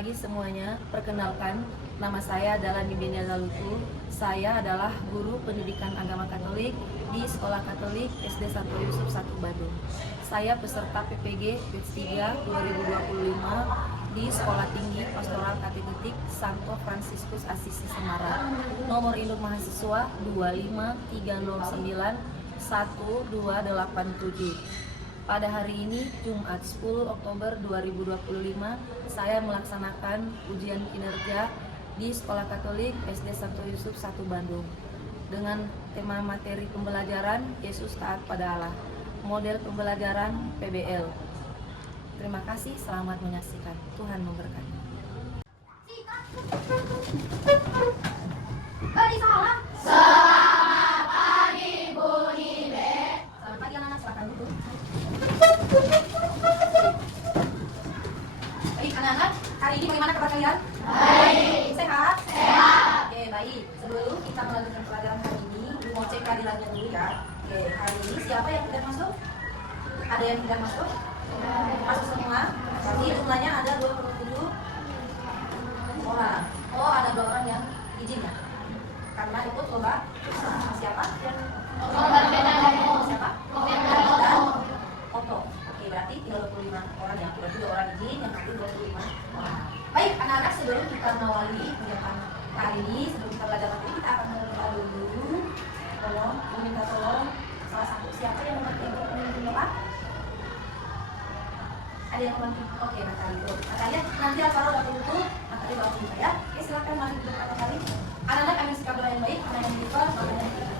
pagi semuanya. Perkenalkan, nama saya adalah Nibinia Galutu. Saya adalah guru pendidikan agama Katolik di Sekolah Katolik SD Santo Yusuf 1 Bandung. Saya peserta PPG Batch 3 2025 di Sekolah Tinggi Pastoral Kateketik Santo Fransiskus Asisi Semarang. Nomor induk mahasiswa 25309 1287. Pada hari ini, Jumat 10 Oktober 2025, saya melaksanakan ujian kinerja di Sekolah Katolik SD Santo Yusuf 1 Bandung dengan tema materi pembelajaran Yesus taat pada Allah, model pembelajaran PBL. Terima kasih, selamat menyaksikan. Tuhan memberkati. Selamat pagi Bu Nibe. Selamat pagi anak-anak, silakan duduk. Baik anak-anak, hari ini bagaimana kabar kalian? Baik. Sehat? Sehat. Oke, baik. Sebelum kita melanjutkan pelajaran hari ini, mau cek kehadirannya dulu ya. Oke, hari ini siapa yang tidak masuk? Ada yang tidak masuk? Masuk semua? Berarti jumlahnya ada 27 orang. Oh, ada 2 orang yang izin ya? Karena ikut lomba siapa? Siapa? Dan Oto. Oke, berarti 35 orang ya. Berarti 2 orang izin, yang nanti 25 orang. Baik, anak-anak, sebelum kita mengawali kegiatan kali ini, sebelum kita belajar materi, kita akan berdoa dulu. Tolong, meminta tolong salah satu siapa yang mengerti memimpin doa? Ada yang membantu? Oke, Natali itu. Natali, nanti Alvaro udah tutup, Natali bawa kita ya. Oke, silakan mari duduk Natali. Anak-anak kami sikap doa yang baik, anak yang berdoa, bapak yang berdoa.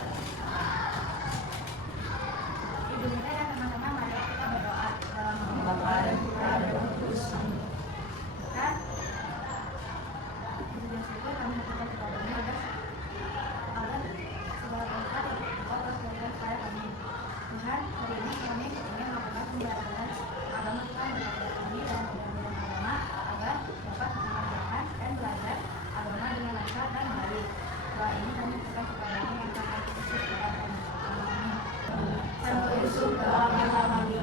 Ibu Nibe dan teman-teman, mari kita berdoa dalam nama Bapa dan Putra dan Roh Kudus. Tuhan. Puji dan syukur kami haturkan kepada-Mu agar segala berkat Engkau telah berikan kepada kami. Tuhan, hari ini kami ingin melakukan pembelajaran agama Tuhan kepada kami dan bidang agama agar dapat mengerjakan dan belajar agama dengan lancar dan baik. Doa ini kami ucapkan kepada-Mu yang Tuhan Yesus Tuhan kami. Amin. Santo Yesus, doakan kami.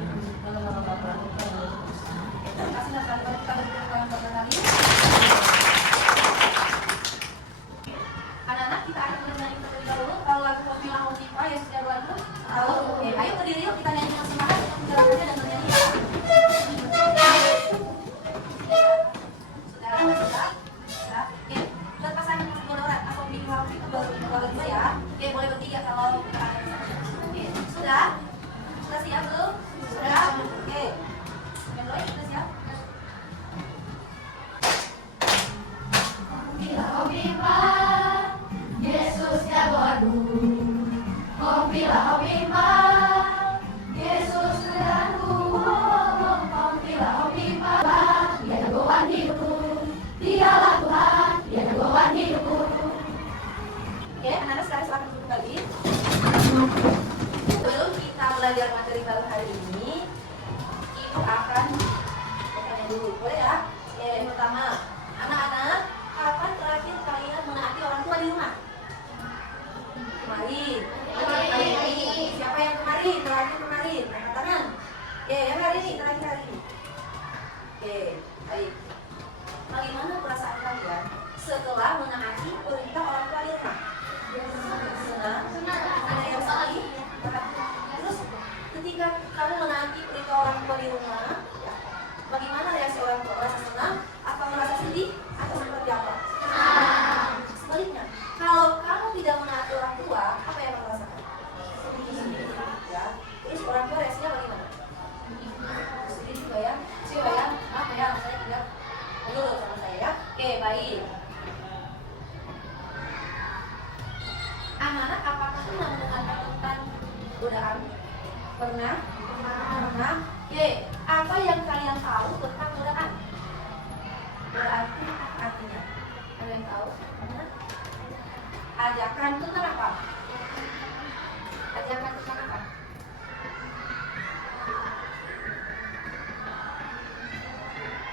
Dalam nama Bapa dan Putra dan Roh Kudus. Terima kasih Natali. Mari kita berikan tangan kepada Natali. Anak-anak, kita akan bernyanyi terlebih dahulu. Kalau lagu Kopilah Hotipa, Yesus jago lagu. Tahu? Oke, ayo berdiri yuk, kita nyanyi bersama-sama dengan penjelasannya dan bernyanyi ya. Sudah? Oke, buat pasangan orang atau bikin lagu itu baru dua ya. Oke, boleh bertiga kalau kita akan bersama. Oke, sudah? Sudah siap belum? Sudah? Oke. Yang lain sudah siap? Yesus jago agung. Kompilah hobipa, Yesus sedangku. Kompilah hobipa, Dia jagoan hidupku. Dialah Tuhan, Dia jagoan hidupku. Oke, anak-anak sekarang silakan duduk kembali. Sebelum kita belajar materi baru hari ini, Ibu akan bertanya dulu, boleh ya? Oke, yang pertama, anak-anak, kapan terakhir kalian menaati orang tua di rumah? Kemarin. Siapa yang kemarin? Terakhir kemarin. Angkat tangan. Oke, yang hari ini, terakhir hari ini. Oke, baik. Bagaimana perasaan kalian setelah menaati perintah orang tua di rumah? Senang? Ada yang sedih? Terus ketika kamu menaati perintah orang tua di rumah, bagaimana reaksi orang tua? Merasa senang? Atau merasa sedih? Atau seperti apa? Sebaliknya, kalau kamu tidak menaati orang tua, apa yang kamu rasakan? Sedih. Ya. Terus orang tua reaksinya bagaimana? Sedih juga ya? Siapa ya? Maaf ya, saya tidak dulu sama saya ya. Oke, baik. Anak-anak, apakah pernah mendengarkan tentang godaan? Pernah? Pernah? Oke, apa yang kalian tahu tentang godaan? Godaan itu apa artinya? Kalian tahu? Ajakan tentang apa? Ajakan tentang apa?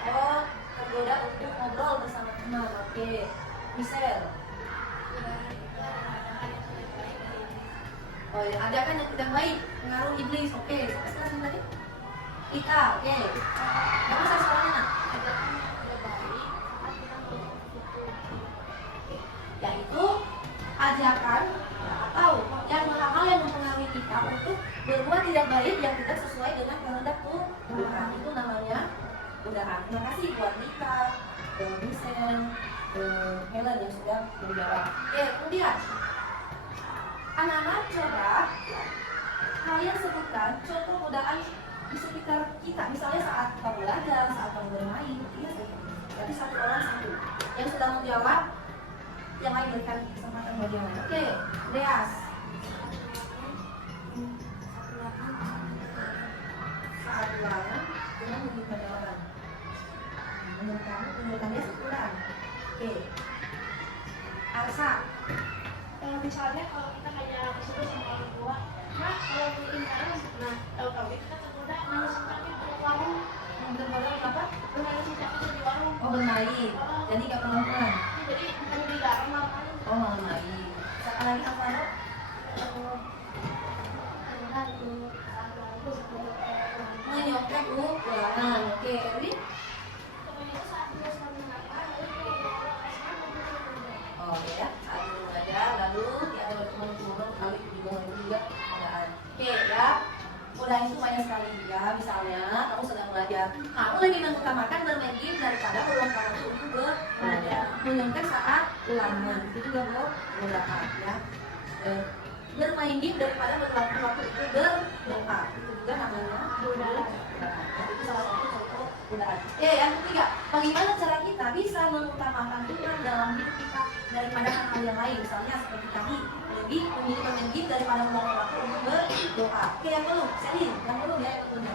Oh, tergoda untuk ngobrol bersama teman. Oke, Michelle. Oh ya, ajakan yang tidak baik, pengaruh iblis. Oke, sekarang tadi kita, oke. Kamu saya sekolahnya nak? Ajakan yang tidak baik ajakan atau hal-hal yang mempengaruhi kita untuk berbuat tidak baik yang tidak sesuai dengan kehendak Tuhan. Itu namanya godaan. Terima kasih buat Nika, Michelle, Helen yang sudah menjawab. Oke, kemudian anak-anak coba kalian sebutkan contoh godaan di sekitar kita, misalnya saat kamu belajar, saat kamu bermain, ya. Jadi satu orang satu. Yang sudah menjawab, yang lain berikan kesempatan bagi yang lain. Oke, Deas. Saat ulangan dengan memberikan jawaban. Menurutkannya sekuran. Oke. Arsa. Misalnya kalau kita kayak disuruh sama orang tua, nah kalau beliin garam, nah tahu-tahu kita tergoda nangis tapi di warung. Tergoda apa? Nangis tapi di warung. Oh, bermain. Jadi nggak pelan-pelan. Jadi bukan beli garam malah. Oh, malah main. Sekarang lagi apa? Menyopek ulangan. Oke, Erwin. Oh ya, saat belajar lalu ada teman-teman kali juga keadaan. Oke ya, udah itu banyak sekali ya. Misalnya kamu sedang belajar, kamu lagi mengutamakan bermain game daripada meluangkan waktu untuk belajar. Menyontek saat ulangan itu juga berdoa ya. Bermain game daripada meluangkan waktu untuk berdoa itu juga namanya doa. Itu salah satu contoh godaan. Yang ketiga, bagaimana cara kita bisa mengutamakan Tuhan dalam hidup kita daripada hal-hal yang lain, misalnya seperti tadi lebih memilih bermain game daripada meluangkan waktu untuk berdoa. Oke, yang belum, Selin, yang belum ya yang belum.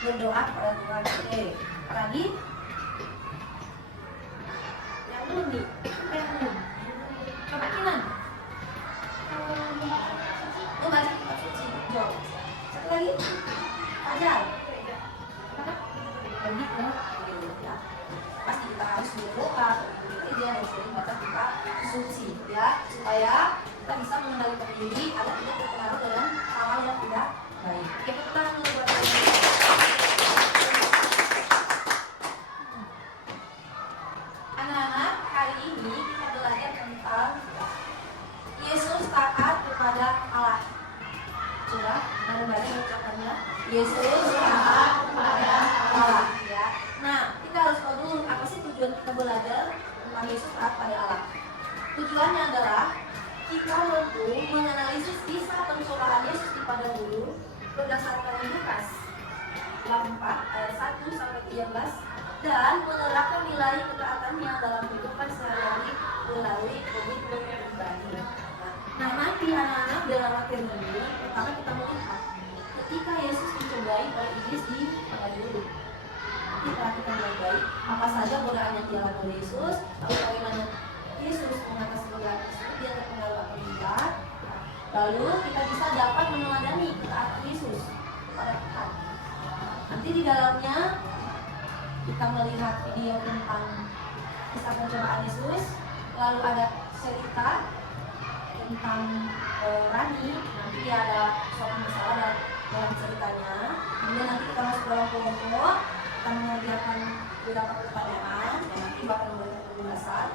Berdoa kepada Tuhan. Oke, lagi yang belum nih, yang belum. Coba Kinan. Membaca kitab suci. Jawab. Satu lagi. Fajar. Pergi ke ya. Pasti kita harus berdoa, dia harus sering baca kitab suci ya, supaya kita bisa mengendalikan diri agar tidak terpengaruh dengan hal yang tidak baik. Oke, tepuk tangan dulu buat kalian. Anak-anak, hari ini kita belajar tentang Yesus taat kepada Allah. Coba bareng-bareng ucapannya. Yesus taat kepada Allah ya. Nah, kita harus tahu dulu apa sih tujuan kita belajar tentang Yesus taat pada Allah. Tujuannya adalah kita mampu menganalisis kisah pencobaan Yesus di padang gurun berdasarkan Lukas 4 ayat 1 sampai 13 dan menerapkan nilai ketaatannya dalam kehidupan sehari-hari melalui komitmen pribadi. Nah, nanti anak-anak dalam materi ini pertama kita melihat ketika Yesus dicobai oleh iblis di padang gurun. Kita perhatikan baik-baik apa saja godaan yang dialami oleh Yesus, lalu bagaimana Yesus mengatasi godaan tersebut, dia terpengaruh atau tidak. Lalu kita bisa dapat meneladani ketaatan Yesus kepada Tuhan. Nanti di dalamnya kita melihat video tentang kisah pencobaan Yesus, lalu ada cerita tentang Rani, nanti dia ada suatu masalah dalam ceritanya. Kemudian nanti kita masuk dalam kelompok, kita mengerjakan beberapa pertanyaan yang nanti bakal memberikan penjelasan.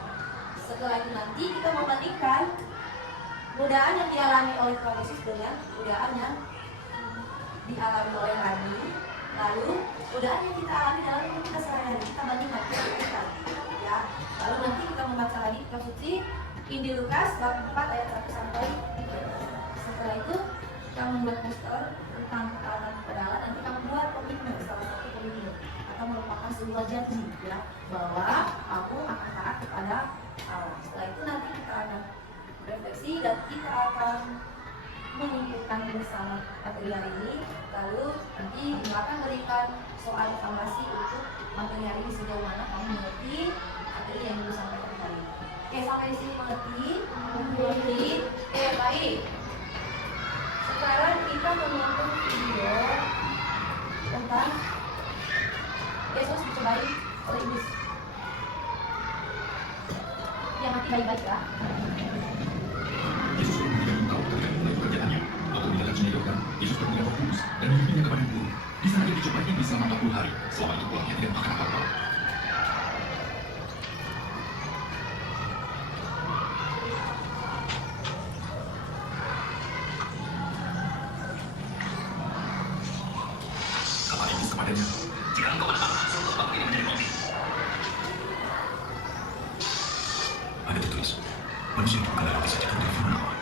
Setelah itu nanti kita membandingkan godaan yang dialami oleh Tuhan Yesus dengan godaan yang dialami oleh Rani. Lalu godaan yang kita alami dalam hidup kita sehari-hari kita bandingkan kita, ya. Lalu nanti kita membaca lagi kitab suci Injil Lukas bab 4 ayat 1 sampai 3. Setelah itu kita membuat poster tentang ketaatan kepada Allah. Nanti kamu buat komitmen, salah satu komitmen atau merupakan sebuah janji ya bahwa aku akan taat kepada Allah. Setelah itu nanti kita akan refleksi dan kita akan mengumpulkan bersama materi hari ini. Lalu nanti kita akan berikan soal evaluasi untuk materi hari ini sejauh mana kamu mengerti materi yang disampaikan tadi. Oke, sampai di sini mengerti? Mengerti? Oke, baik. Sekarang kita menonton video tentang Yesus dicobai oleh iblis. Yang mati baik-baik ya. Yesus memberikan tahu terkait mulai pekerjaannya. Waktu di dalam sinagogah, Yesus berpindah fokus dan memimpinnya kepada guru. Di sana dia dicobai iblis selama 40 hari. Selama itu pulangnya tidak makan apa-apa. manusia itu bukan roti saja dari Firaun.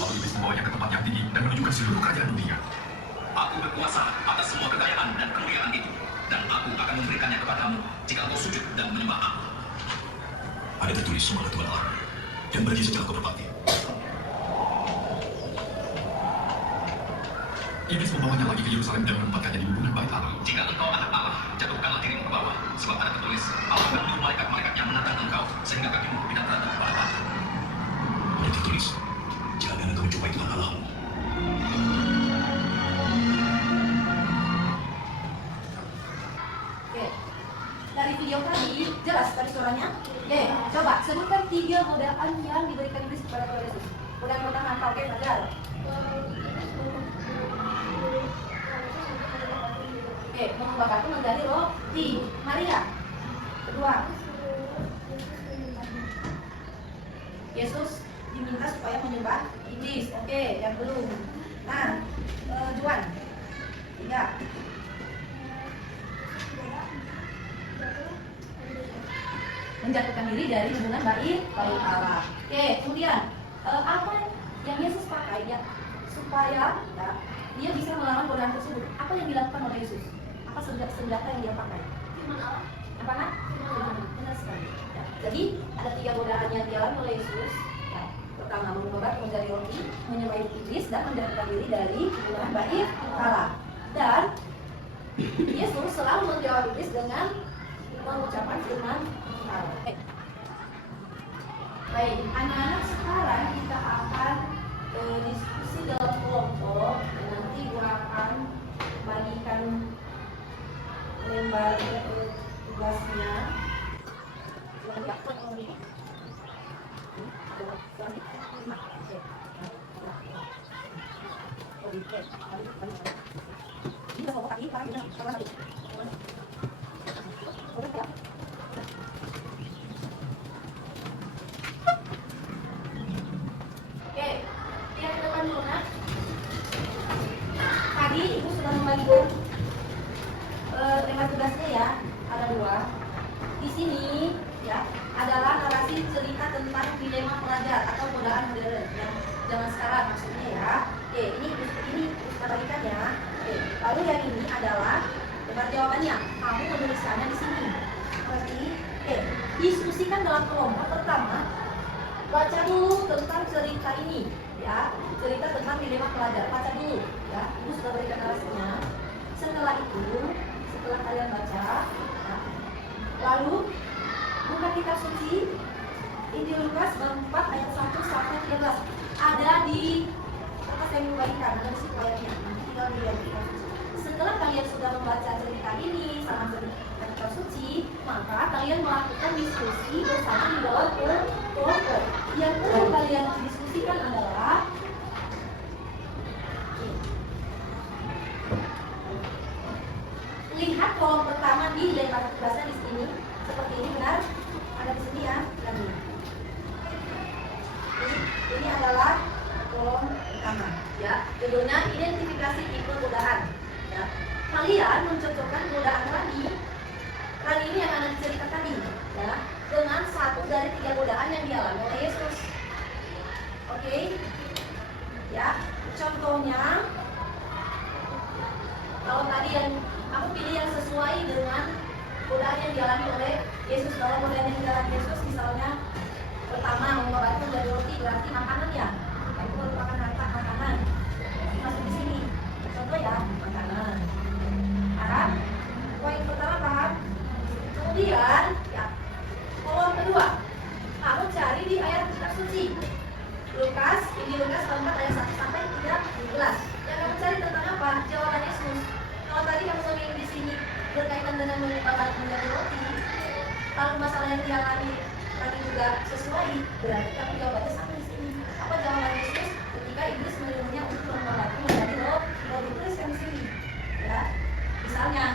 Lalu iblis membawanya ke tempat yang tinggi dan menunjukkan seluruh kerajaan dunia. Aku berkuasa atas semua kekayaan dan kemuliaan itu, dan aku akan memberikannya kepadamu jika engkau sujud dan menyembah aku. Ada tertulis sembahlah Tuhan Allah dan bagi saja kau berbakti. Iblis membawanya lagi ke Yerusalem dan menempatkannya di hubungan bait Allah. Jika engkau anak Allah, jatuhkanlah dirimu ke bawah, sebab ada tertulis, Allah akan menyuruh malaikat-malaikatnya menantang engkau, sehingga kakimu tidak terjatuh pada batu. Ada tertulis, jangan engkau mencobai Tuhan Allahmu. Oke, dari video tadi jelas tadi suaranya. Oke, coba sebutkan 3 godaan yang diberikan iblis kepada Tuhan Yesus. Godaan pertama apa? Oke, belajar. Oke, mengubah batu menjadi roti. Maria. Kedua, Yesus diminta supaya menyembah iblis. Oke, yang belum. Nah, Juan. 3. Menjatuhkan diri dari hubungan bait Allah. Oke, kemudian apa yang Yesus pakai ya supaya ya, dia bisa melawan godaan tersebut? Apa yang dilakukan oleh Yesus? Apa senjata yang dia pakai? Firman Allah. Apa kan? Benar sekali. Ya. Jadi ada 3 godaan yang dialami oleh Yesus. Ya. Pertama, mengubah batu menjadi roti, menyembah iblis, dan menjatuhkan diri dari hubungan bait Allah. Dan Yesus selalu menjawab iblis dengan mengucapkan firman Allah. Baik, anak-anak, sekarang kita akan diskusi dalam kelompok. Nanti gua akan bagikan lembar tugasnya. Oke, lihat ke depan dulu, Nak. Tadi Ibu sudah membagikan tema tugasnya ya, ada 2. Di sini ya adalah narasi cerita tentang dilema pelajar atau godaan modern yang zaman sekarang maksudnya ya. Oke, ini kita bagikan ya. Oke, lalu yang ini adalah lembar jawabannya. Kamu menuliskannya di sini. Berarti, diskusikan dalam kelompok. Pertama, baca dulu tentang cerita ini ya, cerita tentang dilema pelajar. Baca dulu ya, Ibu sudah berikan narasinya. Setelah itu, setelah kalian baca ya, lalu buka kitab suci Injil Lukas 4 ayat 1 sampai 13. Ada di kertas yang membagikan, ada di situ ayatnya. Nanti tinggal dilihat di kitab suci. Setelah kalian sudah membaca cerita ini sama cerita kitab suci, maka kalian melakukan diskusi bersama di dalam kelompok. Yang perlu kalian diskusikan adalah lihat kolom pertama di lembar tugasnya di sini. Seperti ini, benar? Ada di sini ya. Dan ini adalah kolom pertama ya. Judulnya identifikasi tipe godaan ya. Kalian mencocokkan godaan Rani ini yang anak cerita tadi ya, dengan 1 dari 3 godaan yang dialami oleh Yesus. Oke ya, contohnya kalau tadi yang aku pilih yang sesuai dengan godaan yang dialami oleh Yesus. Kalau godaan yang dialami Yesus misalnya pertama mengubah batu menjadi roti, berarti makanan ya, itu merupakan harta makanan. Masuk di sini contoh ya, makanan. Paham? Poin pertama paham? Kemudian ya, kolom kedua kamu cari di ayat kitab suci Lukas, ini Lukas 4 ayat 1 sampai 13. Yang kamu cari tentang apa? Jawaban Yesus. Kalau tadi kamu memilih di sini berkaitan dengan mengubah batu menjadi roti, kalau masalah yang dialami tadi juga sesuai, berarti kamu jawabannya sama di sini. Apa jawaban Yesus ketika iblis menyuruhnya untuk mengubah batu menjadi roti? Tidak dituliskan di sini. Ya, misalnya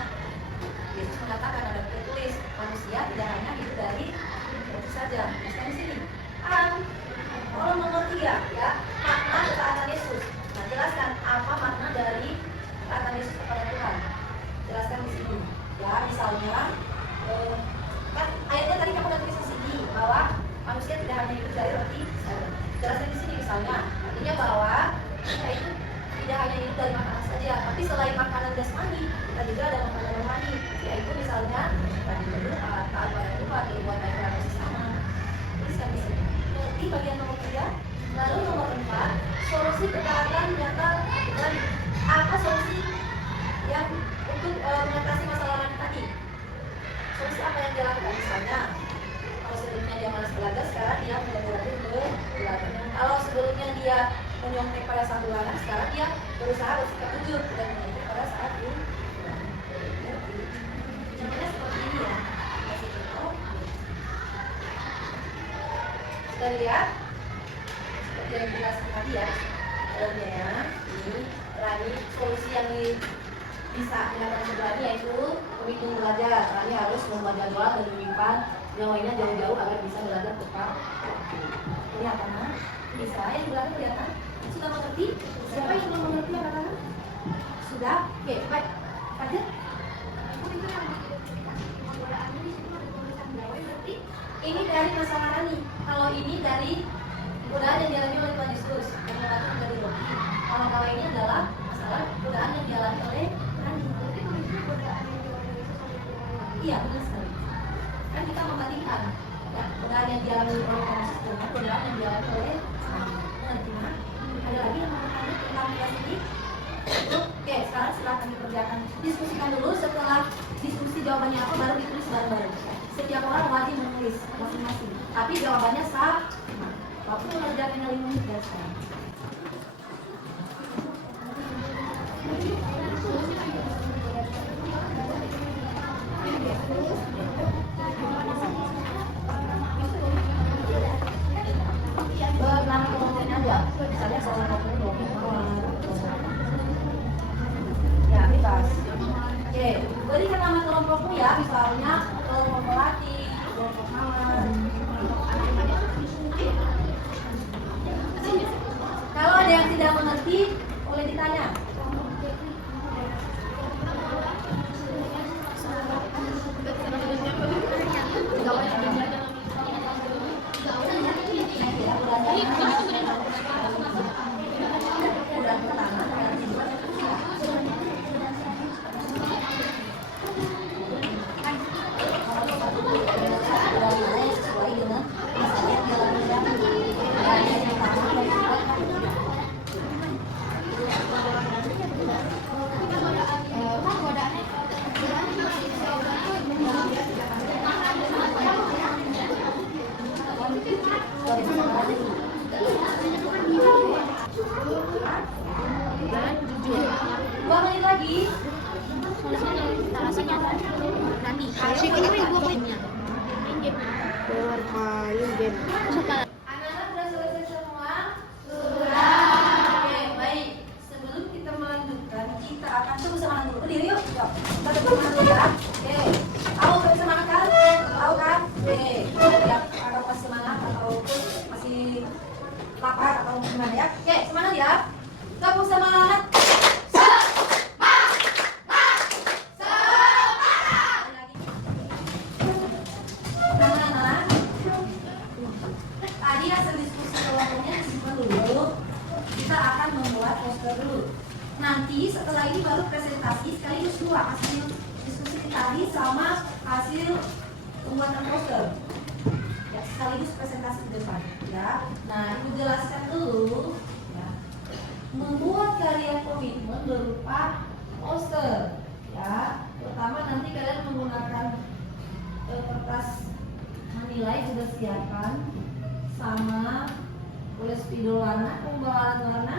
Yesus mengatakan ada tertulis manusia tidak hanya hidup dari roti saja. Tuliskan di sini. Kolom nomor 3 ya, makna ketaatan Yesus. Nah, jelaskan apa makna dari ketaatan Yesus kepada Tuhan. Jelaskan di sini. dari makanan saja, tapi selain makanan jasmani, kita juga ada makanan rohani, yaitu misalnya tadi berdoa, taat pada Tuhan, berbuat baik pada sesama. Bisa mengerti bagian nomor 3. Lalu nomor 4, solusi kejahatan nyata dan apa solusi yang untuk mengatasi masalah rohani tadi? Solusi apa yang dia lakukan? Misalnya, kalau sebelumnya dia malas belajar, sekarang dia mulai belajar ke belajar. Kalau sebelumnya dia menyontek pada saat ulangan, sekarang dia berusaha bersikap jujur dan menyontek pada saat ulangan. Contohnya seperti ini ya. Kasih contoh. Kita lihat seperti yang dijelaskan tadi ya. Contohnya ini Rani, solusi yang bisa dilakukan sebenarnya yaitu komitmen belajar. Rani harus membuat jadwal dan menyimpan nyawanya jauh-jauh agar bisa belajar tepat waktu. Kelihatan? Bisa yang belajar kelihatan? Sudah mengerti? Siapa yang belum mengerti anak-anak? Sudah? Oke, baik. Lanjut. Ini dari masalah Rani. Kalau ini dari godaan yang dialami oleh Tuhan Yesus yang mengatakan dari Rocky. Kalau ini adalah masalah godaan yang dialami oleh Rani. Iya, benar sekali. Kan kita membandingkan ya, godaan yang dialami oleh Tuhan Yesus dengan godaan yang dialami oleh Rani. Ada lagi yang mau bertanya tentang kelas ini? Oke, sekarang silakan dikerjakan. Diskusikan dulu, setelah diskusi jawabannya apa baru ditulis bareng-bareng. Setiap orang wajib menulis masing-masing. Tapi jawabannya sama. Waktu mengerjakannya 5 menit dari sekarang. Bernama kelompoknya aja. Misalnya soal ya, bebas. Oke, berikan nama kelompokmu ya, misalnya kelompok melati, kelompok mawar. Kalau ada yang tidak mengerti, boleh ditanya. Anak-anak sudah selesai semua? Sudah. Oke, baik. Sebelum kita melanjutkan, kita akan coba semangat dulu. Berdiri yuk. Kita coba semangat dulu ya. Oke. Tahu coba semangat kan? Tahu kan? Oke. Ya, agak pas semangat atau masih lapar atau gimana ya? Oke, semangat ya. Coba semangat. Tadi hasil diskusi kelompoknya disimpan dulu. Kita akan membuat poster dulu. Nanti setelah ini baru presentasi sekaligus 2 hasil diskusi tadi sama hasil pembuatan poster. Ya, sekaligus presentasi ke depan. Ya. Nah, ibu jelaskan dulu. Ya. Membuat karya komitmen berupa poster. Ya, pertama nanti kalian menggunakan kertas menilai sudah siapkan. Sama tulis spidol warna, membawa alat warna.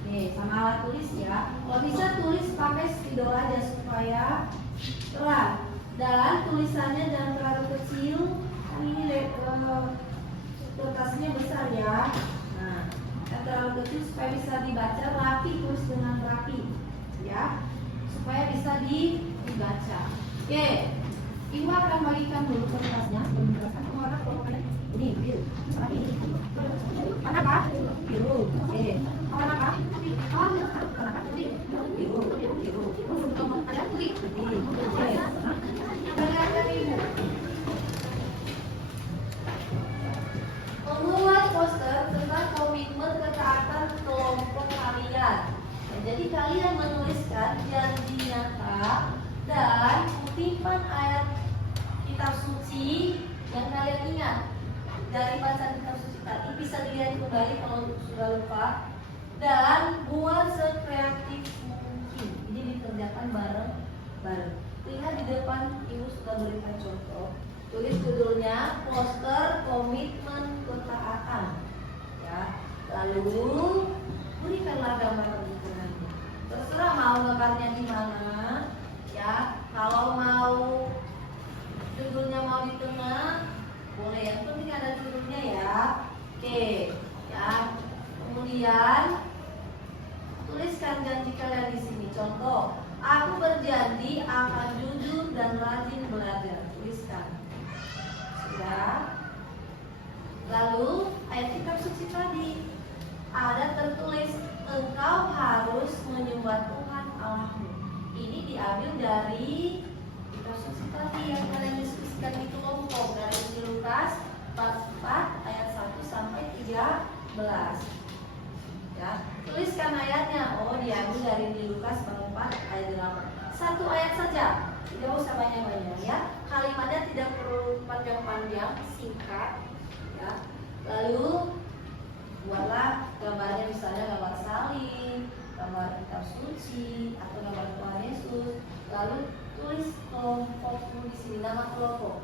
Oke, sama alat tulis ya. Kalau bisa tulis pakai spidol aja supaya terang. Dan tulisannya jangan terlalu kecil. Kan ini kertasnya besar ya. Nah, jangan terlalu kecil supaya bisa dibaca rapi, tulis dengan rapi, ya. Supaya bisa dibaca. Oke. Ibu akan bagikan dulu kertasnya. Warna kelompoknya ini biru. Warna apa? Biru. Oke. Warna apa? Warna apa? Biru. Biru. Ada putih. Oke. Perhatikan ibu. Membuat poster tentang komitmen ketaatan kelompok kalian. kalian menuliskan janji nyata dan kutipan ayat kitab suci yang kalian ingat dari bacaan kitab suci tadi. Bisa dilihat kembali kalau sudah lupa, dan buat sekreatif mungkin. Ini dikerjakan bareng-bareng. Lihat di depan ibu sudah berikan contoh. Tulis judulnya poster komitmen ketaatan, ya. Lalu berikanlah gambar pernikahannya. Terserah mau gambarnya di mana, ya. Kalau mau judulnya mau di tengah, boleh. Yang penting ada judulnya ya. Oke, ya. Kemudian tuliskan janji kalian di sini. Contoh, aku berjanji akan jujur dan rajin belajar. Tuliskan. Sudah. Lalu ayat kitab suci tadi ada tertulis, engkau harus menyembah Tuhan Allahmu. Ini diambil dari kitab suci tadi yang kalian diskusikan di kelompok, dari Lukas 4 ayat 1 sampai 13. Ya, tuliskan ayatnya. Oh, diambil dari di Lukas 4 ayat 8. Satu ayat saja, tidak usah banyak-banyak ya. Kalimatnya tidak perlu panjang-panjang, singkat ya. Lalu buatlah gambarnya, misalnya gambar salib, gambar kitab suci, atau gambar Tuhan Yesus. Lalu tulis kelompokmu di sini, nama kelompok.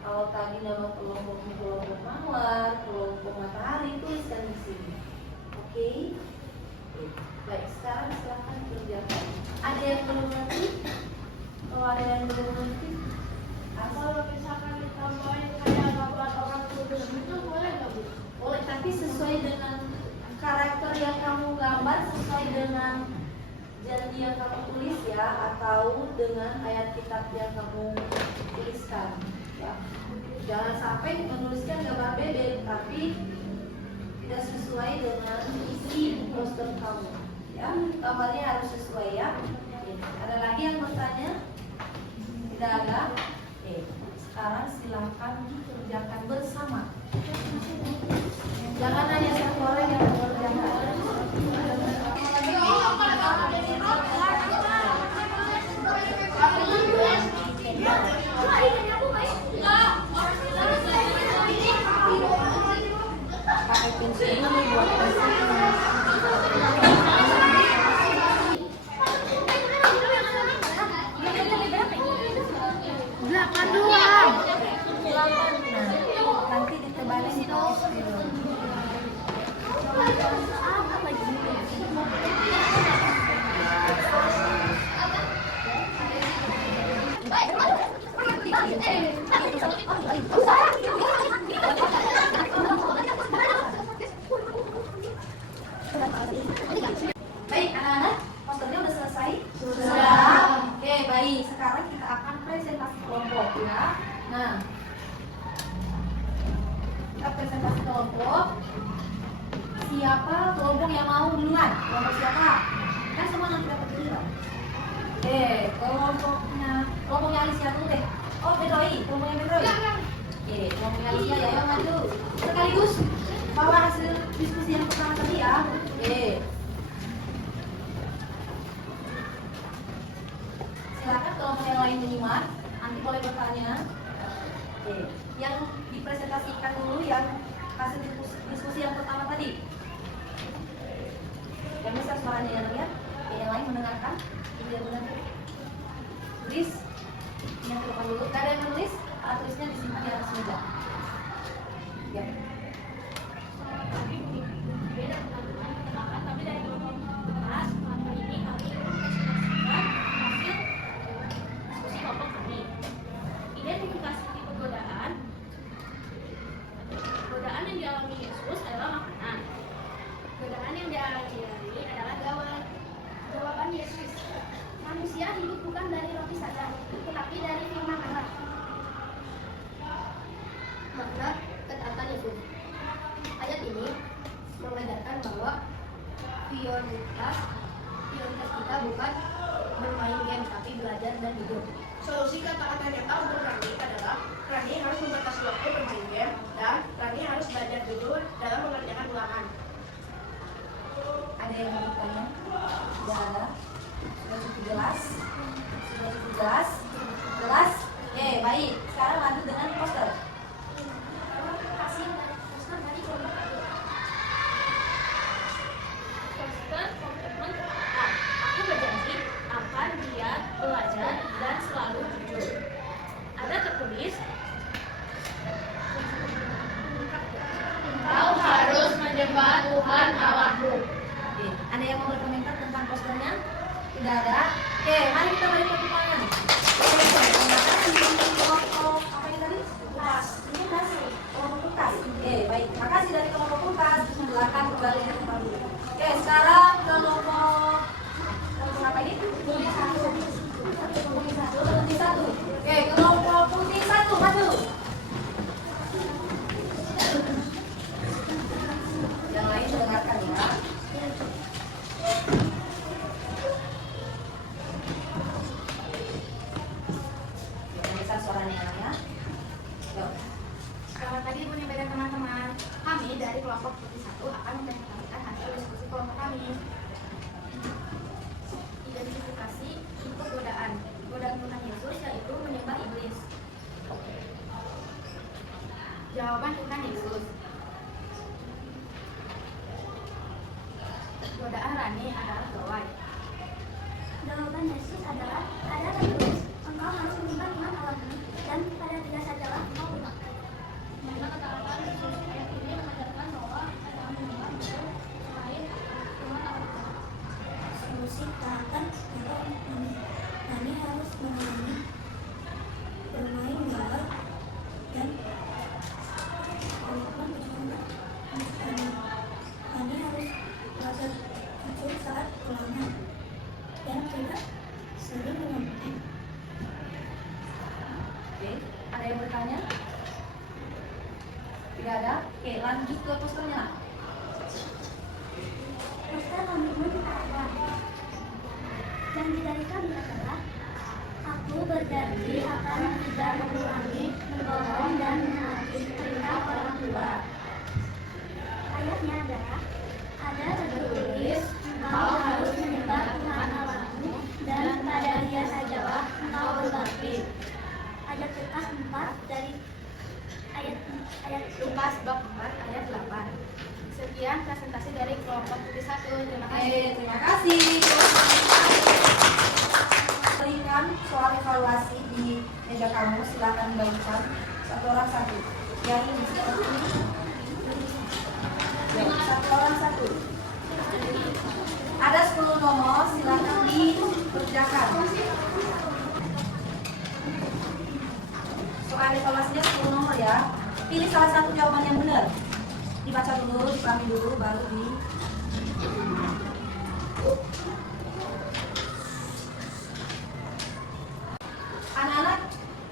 Kalau tadi nama kelompokmu kelompok mawar, kelompok matahari, tuliskan di sini. Oke? Baik, sekarang silahkan kerjakan. Ada yang belum ngerti? Kalau ada yang belum ngerti, Kalau misalkan ditambahin kayak gambar orang kudus itu boleh nggak Bu? boleh, tapi sesuai dengan karakter yang kamu gambar, sesuai dengan janji yang kamu tulis ya, atau dengan ayat kitab yang kamu tuliskan ya. Jangan sampai menuliskan gambar bebek tapi tidak sesuai dengan isi poster kamu ya. Gambarnya harus sesuai ya. Oke. Ada lagi yang bertanya? Tidak ada? Oke. Sekarang silahkan dikerjakan bersama. Jangan hanya satu orang yang mengerjakan. Pakai pensil ini buat nanti ditebalin terus gitu. Baik anak-anak, posternya udah selesai? Sudah. Oke, baik. Sekarang kita akan presentasi kelompok ya. Nah, kita presentasi kelompok. Siapa kelompok yang mau duluan? Kelompok siapa? Kan semua nanti dapat duluan. Oke, kelompoknya Alicia dulu deh. Oh, Bedroi, kelompoknya Bedroi. Oke, kelompoknya Alicia ya, yang maju. Sekaligus bawa hasil diskusi yang pertama tadi ya. Oke. Silakan kelompok yang lain menyimak. Nanti boleh bertanya. Oke. Yang dipresentasikan dulu yang hasil diskusi yang pertama tadi. Yang bisa suaranya yang lihat, yang lain mendengarkan. Tidak benar. Tulis yang ke depan dulu. Gak ada yang menulis, tulisnya disimpan di atas meja. Ya. Beda dengan kenapa, tapi dari kelompok kelas hari ini kami hasil diskusi kelompok kami. Identifikasi tipe godaan. Godaan yang dialami Yesus adalah makanan. Godaan yang dialami adalah jawaban Yesus. Manusia hidup bukan dari roti saja, tetapi dari firman Allah. Makna ketaatan Yesus. Ayat ini mengajarkan bahwa prioritas kita bukan bermain game, tapi belajar dan hidup. Solusi ketaatan nyata untuk Rani adalah Rani harus membatasi waktu bermain game dan Rani harus belajar jujur dalam mengerjakan ulangan. Ada yang mau bertanya? Tidak ada. Sudah cukup jelas? Sudah cukup jelas? Jelas? Oke, baik. Sekarang lanjut dengan poster. Kasih poster dari kelompok satu. Poster komitmen A. Aku berjanji akan giat belajar dan selalu jujur. Ada tertulis, kau harus menyembah Tuhan Allahmu. Oke, ada yang mau berkomentar tentang posternya? Tidak ada. Oke, mari kita balik ke tangan. Oke, kelompok apa ini tadi? Kulkas. Ini kas kelompok kulkas. Oke, baik. Terima kasih dari kelompok kulkas. Silakan kembali ke tempat dulu. Oke, sekarang kelompok apa ini? Putih satu. Putih satu. Oke, kelompok putih satu maju. Yang lain mendengarkan ya. Bisa suaranya ya. Yuk. Selamat pagi Ibu dan teman-teman. Kami dari kelompok putih 1 akan mempresentasikan hasil diskusi kelompok kami. Identifikasi bentuk godaan. Godaan Tuhan Yesus yaitu menyembah iblis. Jawaban Tuhan Yesus. Godaan Rani adalah gawai. Jawaban Yesus adalah ada tertulis, engkau harus menyembah Tuhan Allahmu dan pada dia sajalah engkau berbakti. Mana kata-kata Yesus ayat ini mengajarkan bahwa dalam menyembah itu selain Tuhan Allah. Solusi katakan engkau Nani harus mengalami bermain gaul dan komitmen bercanda. Nani harus belajar jujur saat ulangan dan tidak sering mengumpulkan. Oke, ada yang bertanya? Tidak ada? Oke, lanjut ke posternya. Poster komitmen ada. Janji dari kami adalah aku berjanji akan tidak mengulangi, membohong dan menaati perintah orang tua. Ayatnya adalah ada tertulis, engkau harus menyembah Tuhan Allahmu dan pada dia sajalah engkau berbakti. Ayat Lukas 4 dari ayat Lukas bab 4 ayat 8. Sekian presentasi dari kelompok putih 1. Terima kasih. Oke, terima kasih. Berikan soal evaluasi di meja kamu, silakan dibagikan satu orang satu. Yang ini seperti ini. Ya, satu orang satu. Ada 10 nomor, silakan dikerjakan. Soal evaluasinya 10 nomor ya. Pilih salah satu jawaban yang benar. Dibaca dulu, dipahami dulu, baru di anak-anak,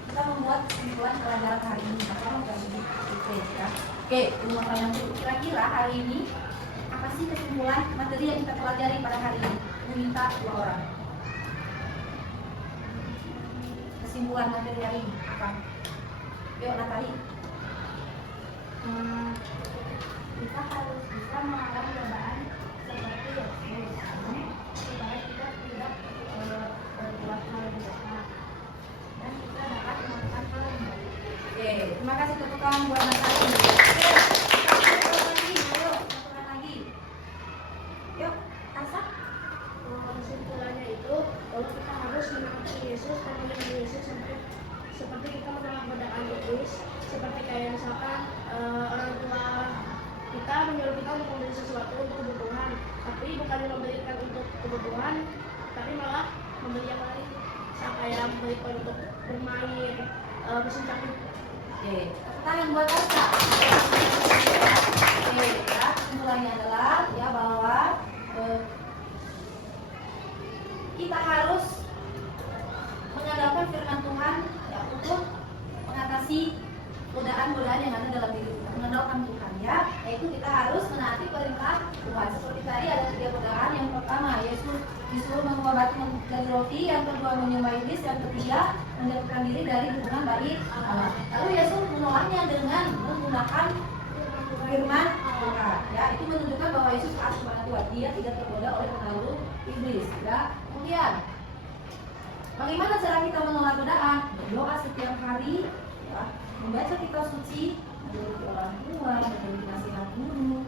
kita membuat kesimpulan pelajaran hari ini. Apa ya? Oke, ilmu yang kira-kira hari ini apa sih kesimpulan materi yang kita pelajari pada hari ini? Meminta 2 orang. Kesimpulan materi hari ini apa? Yuk, Natali. Kita harus bisa mengalami cobaan seperti Yesus supaya kita tidak berbuat hal yang jahat dan kita dapat melakukan hal yang baik. Oke, terima kasih tepuk tangan buat Natali. Oke, satu lagi, ayo, satu orang lagi. Yuk, Asa. Kesimpulannya itu bahwa kita harus menaati Yesus dan menyembah Yesus seperti kita menolak godaan iblis, seperti kayak misalkan orang tua kita menyuruh kita untuk membeli sesuatu untuk kebutuhan, tapi bukannya memberikan untuk kebutuhan, tapi malah membeli yang lain, kayak memberikan untuk bermain, mesin capit. Oke, tepuk tangan buat Asa. Oke, ya, kesimpulannya adalah ya bahwa kita harus mengandalkan firman Tuhan ya, untuk mengatasi godaan-godaan yang ada dalam diri kita, mengandalkan Tuhan ya, yaitu kita harus menaati perintah Tuhan. Seperti tadi ada 3 godaan. Yang pertama, Yesus disuruh mengobati dari roti, yang kedua menyembah iblis, yang ketiga menjauhkan diri dari hubungan baik Allah. Lalu Yesus menolaknya dengan menggunakan firman Tuhan. Ya, itu menunjukkan bahwa Yesus taat kepada Tuhan. Dia tidak tergoda oleh pengaruh iblis. Ya, kemudian bagaimana cara kita menolak godaan? Berdoa setiap hari, ya, membaca kitab suci, menjadi orang tua, menjadi nasihat guru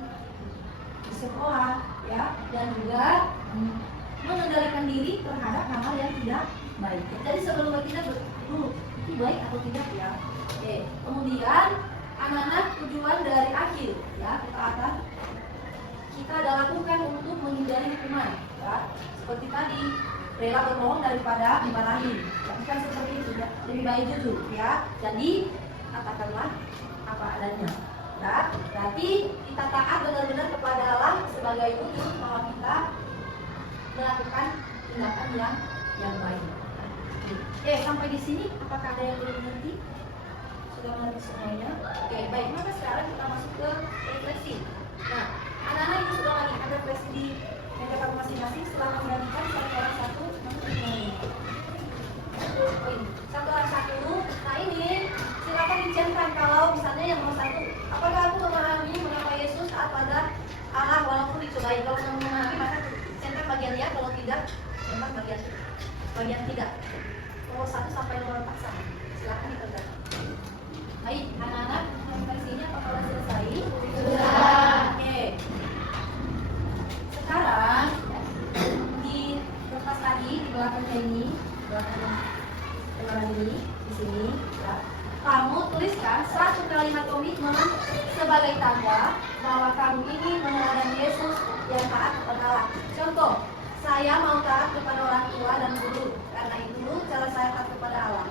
di sekolah, ya, dan juga mengendalikan diri terhadap hal-hal yang tidak baik. Jadi sebelum kita dulu itu baik atau tidak ya. Oke. Kemudian anak-anak tujuan dari akhir ya ketaatan kita ada lakukan untuk menghindari hukuman ya. Seperti tadi rela berbohong daripada dimarahin. Lakukan seperti itu ya. Lebih baik jujur ya. Jadi katakanlah apa adanya. Ya, berarti kita taat benar-benar kepada Allah sebagai wujud bahwa kita melakukan tindakan yang baik. Oke, sampai di sini apakah ada yang belum mengerti? Sudah mengerti semuanya? Oke, baik. Maka sekarang kita masuk ke refleksi. Nah, anak-anak ini sudah lagi ada refleksi di meja kamu masing-masing. Setelah membagikan satu orang satu, masuk ke sini. Satu orang satu. Nah ini silakan dicenkan kalau misalnya yang nomor satu. Apakah aku memahami mengapa Yesus taat pada Allah walaupun dicobai? Kalau memahami maka centang bagian ya, kalau tidak centang bagian tidak. Nomor 1 sampai nomor 4 sama. Silakan dipegang. Baik, anak-anak refleksinya apakah sudah selesai? Sudah. Oke. Sekarang di kertas tadi di belakangnya ini, belakang ini di sini, ya. Kamu tuliskan satu kalimat komitmen sebagai tanda bahwa kamu ini meneladani Yesus yang taat kepada Allah. Contoh, saya mau taat kepada orang tua dan guru, karena itu cara saya taat kepada Allah.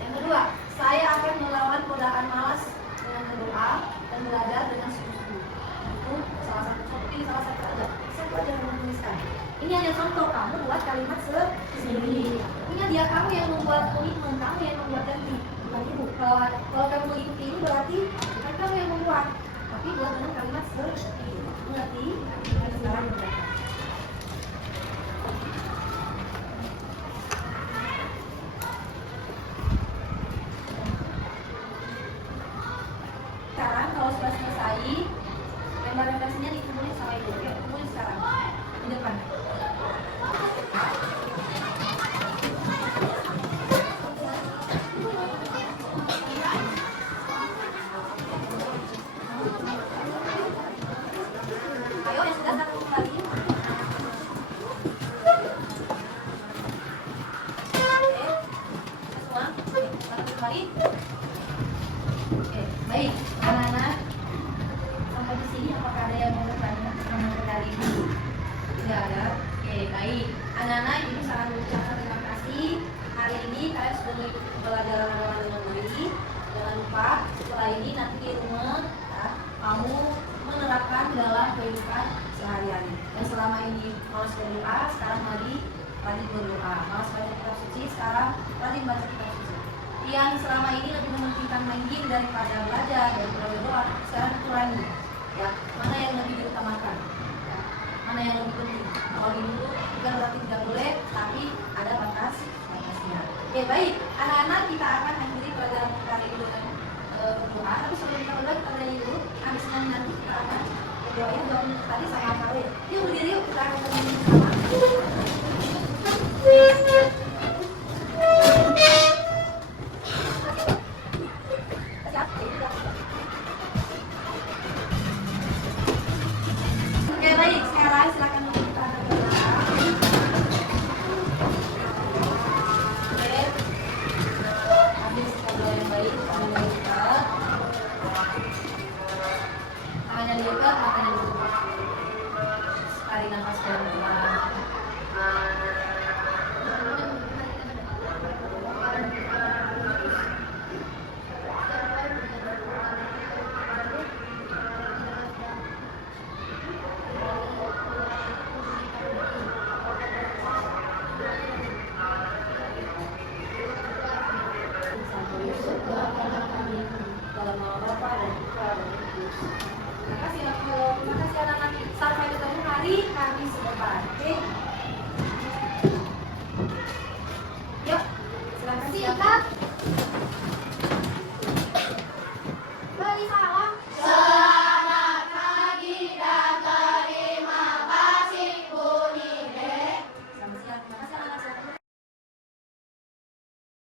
Yang kedua, saya akan melawan godaan malas dengan berdoa dan belajar dengan sungguh-sungguh. Itu salah satu. Ini salah satu aja. Satu aja yang menuliskan. Ini hanya contoh, kamu buat kalimat sendiri. Ingat ya, kamu yang membuat komitmen, kamu yang membuat janji. Bukan ibu. Kalau kamu mengikuti ini berarti bukan kamu yang membuat, tapi buat dengan kalimat sendiri. Mengerti? Sekarang berkata. Sekarang kalau sudah selesai, lembar refleksinya ditulis sama ibu. Yuk, tulis sekarang di depan. Ayo yang sudah satu kembali. Semua satu kembali. Oke, baik, anak-anak. Sampai di sini apakah ada yang mau bertanya dari ibu? Tidak ada. Oke, baik. Anak-anak, ibu sangat mengucapkan terima kasih. Hari ini kalian sudah mengikuti pembelajaran agama dengan baik. Jangan lupa setelah ini nanti di rumah ya, kamu menerapkan dalam kehidupan sehari-hari. Dan selama ini malas berdoa, sekarang rajin berdoa. Malas baca kitab suci, sekarang rajin baca kitab suci. Yang selama ini lebih mementingkan main game daripada belajar, daripada berdoa, sekarang kurangi. Ya, mana yang lebih diutamakan? Ya, mana yang lebih penting? Kalau dulu bukan berarti tidak boleh, tapi ada batasnya. Oke, baik. Anak-anak, kita akan akhiri pelajaran kita hari ini dengan berdoa. Tapi sebelum kita berdoa, kita berdiri dulu. Habis nanti kita akan berdoa 2 menit tadi sama Kak. Yuk berdiri, yuk kita akan berdiri.